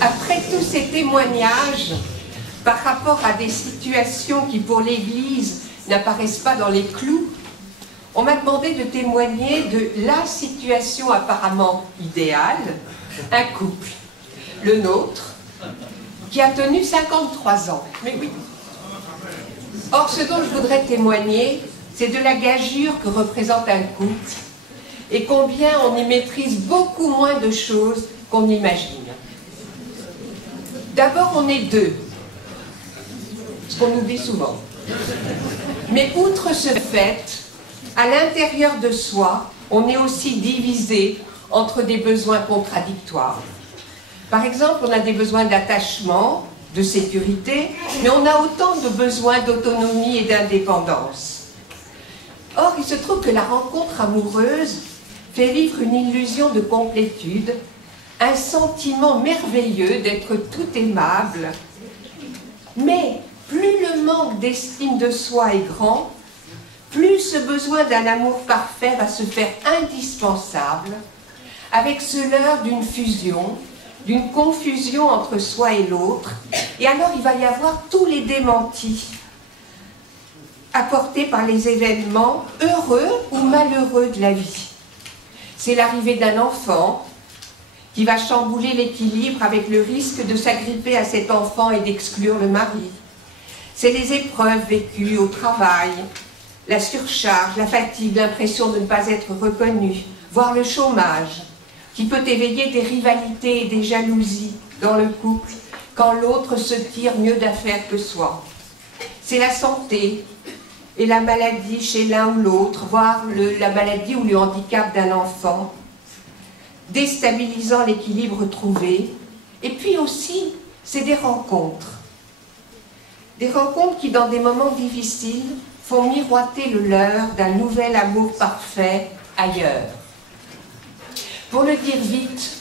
Après tous ces témoignages par rapport à des situations qui pour l'Église n'apparaissent pas dans les clous, on m'a demandé de témoigner de la situation apparemment idéale, un couple, le nôtre, qui a tenu 53 ans. Mais oui. Or, ce dont je voudrais témoigner, c'est de la gageure que représente un couple et combien on y maîtrise beaucoup moins de choses qu'on imagine. D'abord, on est deux, ce qu'on oublie souvent. Mais outre ce fait, à l'intérieur de soi, on est aussi divisé entre des besoins contradictoires. Par exemple, on a des besoins d'attachement, de sécurité, mais on a autant de besoins d'autonomie et d'indépendance. Or, il se trouve que la rencontre amoureuse fait vivre une illusion de complétude, un sentiment merveilleux d'être tout aimable, mais plus le manque d'estime de soi est grand, plus ce besoin d'un amour parfait va se faire indispensable, avec ce leurre d'une fusion, d'une confusion entre soi et l'autre, et alors il va y avoir tous les démentis apportés par les événements heureux ou malheureux de la vie. C'est l'arrivée d'un enfant qui va chambouler l'équilibre avec le risque de s'agripper à cet enfant et d'exclure le mari. C'est les épreuves vécues au travail, la surcharge, la fatigue, l'impression de ne pas être reconnu, voire le chômage, qui peut éveiller des rivalités et des jalousies dans le couple quand l'autre se tire mieux d'affaire que soi. C'est la santé et la maladie chez l'un ou l'autre, voire la maladie ou le handicap d'un enfant, déstabilisant l'équilibre trouvé. Et puis aussi, c'est des rencontres. Des rencontres qui, dans des moments difficiles, font miroiter le leurre d'un nouvel amour parfait ailleurs. Pour le dire vite,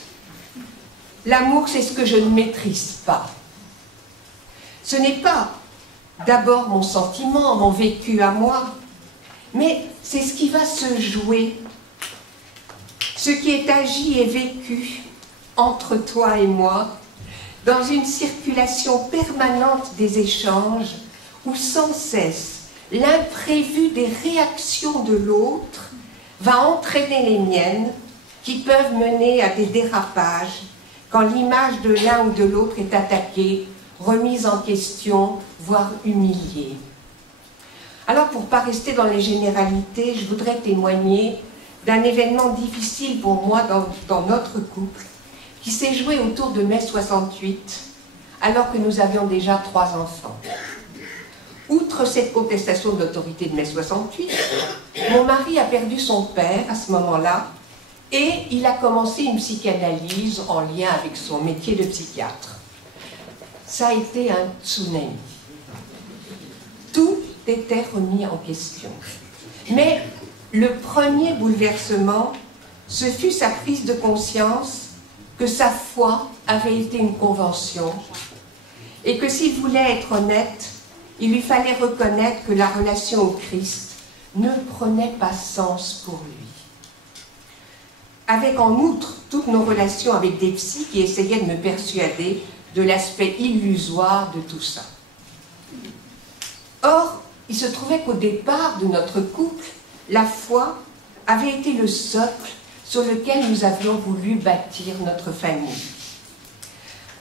l'amour, c'est ce que je ne maîtrise pas. Ce n'est pas d'abord mon sentiment, mon vécu à moi, mais c'est ce qui va se jouer, ce qui est agi et vécu entre toi et moi, dans une circulation permanente des échanges, où sans cesse l'imprévu des réactions de l'autre va entraîner les miennes, qui peuvent mener à des dérapages quand l'image de l'un ou de l'autre est attaquée, remise en question, voire humiliée. Alors, pour ne pas rester dans les généralités, je voudrais témoigner d'un événement difficile pour moi dans notre couple, qui s'est joué autour de mai 68, alors que nous avions déjà 3 enfants. Outre cette contestation d'autorité de mai 68, mon mari a perdu son père à ce moment-là, et il a commencé une psychanalyse en lien avec son métier de psychiatre. Ça a été un tsunami. Tout était remis en question. Mais le premier bouleversement, ce fut sa prise de conscience que sa foi avait été une convention et que s'il voulait être honnête, il lui fallait reconnaître que la relation au Christ ne prenait pas sens pour lui. Avec en outre toutes nos relations avec des psys qui essayaient de me persuader de l'aspect illusoire de tout ça. Or, il se trouvait qu'au départ de notre couple, la foi avait été le socle sur lequel nous avions voulu bâtir notre famille.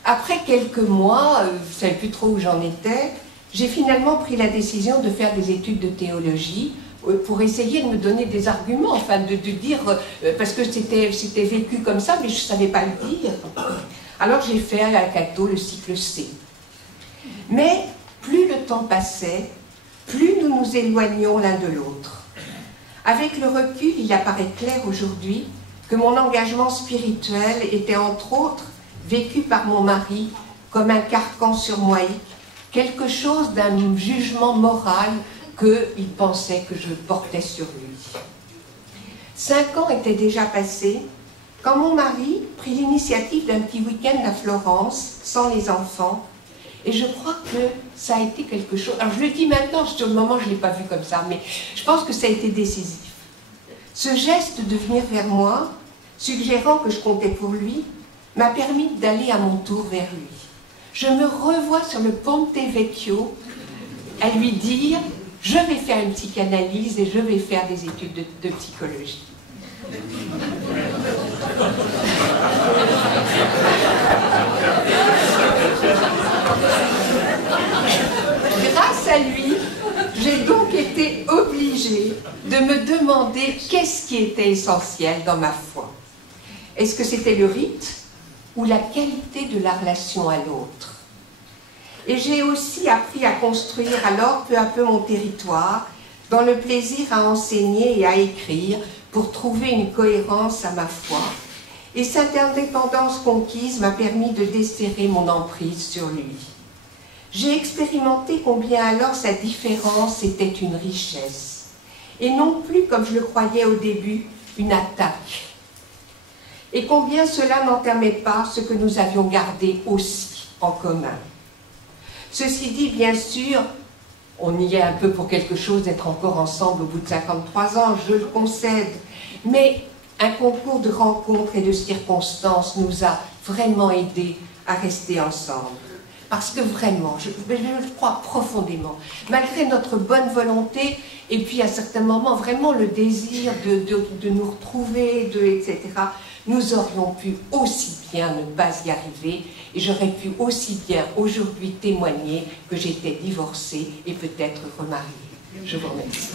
Après quelques mois, je ne savais plus trop où j'en étais, j'ai finalement pris la décision de faire des études de théologie pour essayer de me donner des arguments, enfin de dire, parce que c'était vécu comme ça, mais je ne savais pas le dire. Alors j'ai fait à Cato le cycle C. Mais plus le temps passait, plus nous nous éloignions l'un de l'autre. Avec le recul, il apparaît clair aujourd'hui que mon engagement spirituel était entre autres vécu par mon mari comme un carcan surmoïque, quelque chose d'un jugement moral qu'il pensait que je portais sur lui. 5 ans étaient déjà passés quand mon mari prit l'initiative d'un petit week-end à Florence, sans les enfants, et je crois que ça a été quelque chose... Alors je le dis maintenant, sur le moment je ne l'ai pas vu comme ça, mais je pense que ça a été décisif. Ce geste de venir vers moi, suggérant que je comptais pour lui, m'a permis d'aller à mon tour vers lui. Je me revois sur le Ponte Vecchio à lui dire « Je vais faire une psychanalyse et je vais faire des études de psychologie. » Grâce à lui, j'ai donc été obligée de me demander qu'est-ce qui était essentiel dans ma foi. Est-ce que c'était le rite ou la qualité de la relation à l'autre? Et j'ai aussi appris à construire alors peu à peu mon territoire, dans le plaisir à enseigner et à écrire pour trouver une cohérence à ma foi. Et cette indépendance conquise m'a permis de desserrer mon emprise sur lui. J'ai expérimenté combien alors sa différence était une richesse, et non plus, comme je le croyais au début, une attaque. Et combien cela n'entamait pas ce que nous avions gardé aussi en commun. Ceci dit, bien sûr, on y est un peu pour quelque chose d'être encore ensemble au bout de 53 ans, je le concède, mais un concours de rencontres et de circonstances nous a vraiment aidés à rester ensemble. Parce que vraiment, je le crois profondément, malgré notre bonne volonté, et puis à certains moments, vraiment le désir de nous retrouver, etc., nous aurions pu aussi bien ne pas y arriver, et j'aurais pu aussi bien aujourd'hui témoigner que j'étais divorcée et peut-être remariée. Je vous remercie.